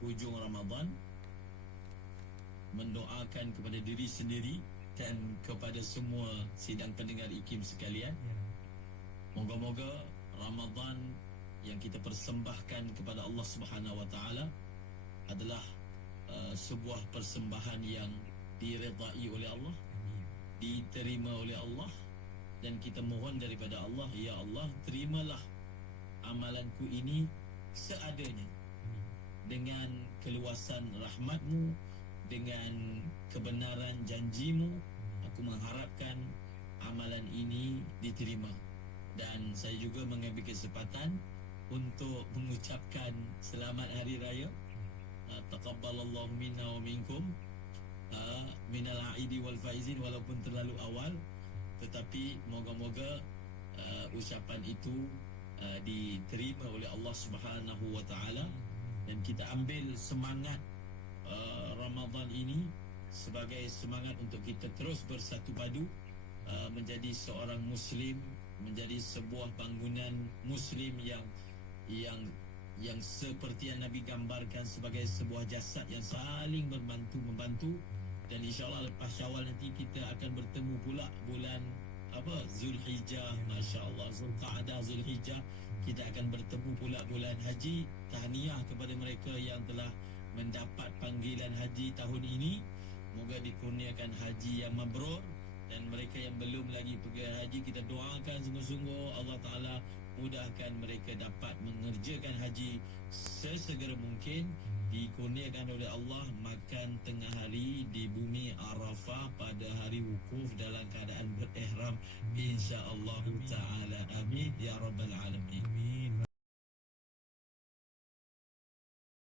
hujung Ramadan mendoakan kepada diri sendiri dan kepada semua sidang pendengar IKIM sekalian Ya. moga-moga Ramadan yang kita persembahkan kepada Allah Subhanahu Wa Taala adalah uh, sebuah persembahan yang diredai oleh Allah diterima oleh Allah dan kita mohon daripada Allah ya Allah terimalah amalanku ini seadanya. Dengan keluasan rahmatmu dengan kebenaran janjimu aku mengharapkan amalan ini diterima. Dan saya juga mengambil kesempatan untuk mengucapkan selamat hari raya. Uh, taqabbalallahu minna wa minkum. Uh, minal aidi wal faizin walaupun terlalu awal tetapi moga-moga uh, ucapan itu uh, diterima oleh Allah Subhanahu wa taala dan kita ambil semangat uh, Ramadan ini sebagai semangat untuk kita terus bersatu padu uh, menjadi seorang muslim menjadi sebuah bangunan muslim yang yang yang seperti yang Nabi gambarkan sebagai sebuah jasad yang saling membantu membantu. Dan insyaallah lepas Syawal nanti kita akan bertemu pula bulan apa? Zulhijjah masya-Allah Zulqa'dah Zulhijjah kita akan bertemu pula bulan haji tahniah kepada mereka yang telah mendapat panggilan haji tahun ini. Moga dikurniakan haji yang mabrur dan mereka yang belum lagi pergi haji kita doakan sungguh-sungguh Allah Taala mudahkan mereka dapat mengerjakan haji sesegera mungkin. Dikurniakan oleh Allah makan tengah hari di bumi Arafah pada hari wukuf dalam keadaan berihram. insya-Allah taala. Amin. Ya rabbal alamin. Amin.